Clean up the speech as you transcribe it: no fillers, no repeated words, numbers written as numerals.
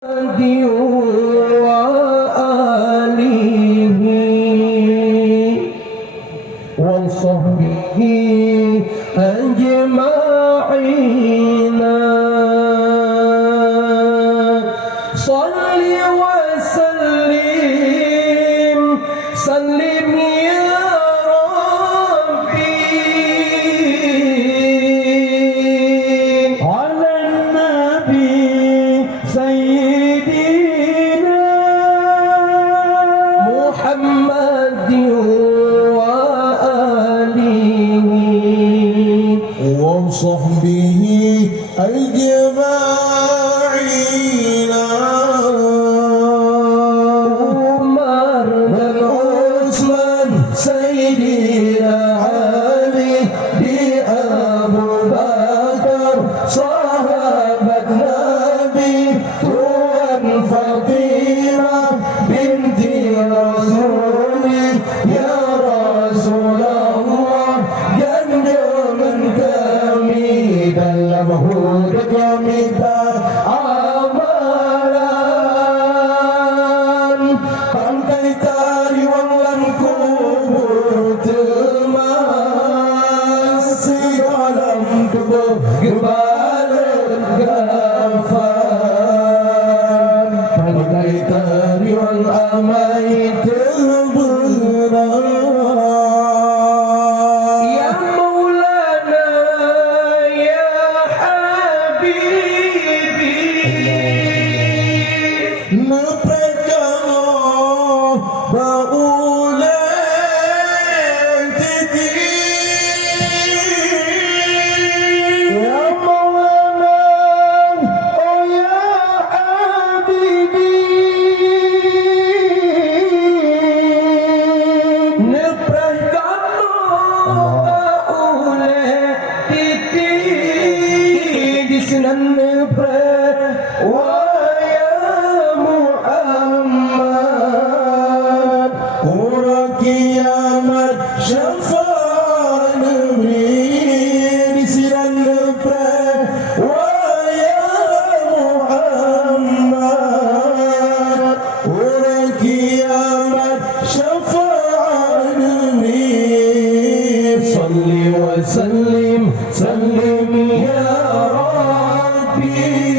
وآله وصحبه أجمعين صل وسلم يا ربي على النبي سيدنا محمد وآله وصحبه أجمعين عمر بن عثمان سيدنا علي أبو بكر صحابة النبي توان فاطمة بنت رسولي يا رسول الله جنجمن kami dalam hududnya minta amalan pantai tariwang lan kubur termasih dalam tubuh gebaran kafan pantai tariwang amai terberat ya Maulana ya Habibi Neprekano baulan titi ya Maulana oh ya Habibi Neprekano baulan titi di sinan nepre waya Muhammad Orang kiamat syafaat Nabi di siran lepre waya Muhammad Orang kiamat syafaat Nabi salli wa sallim ya Rabbi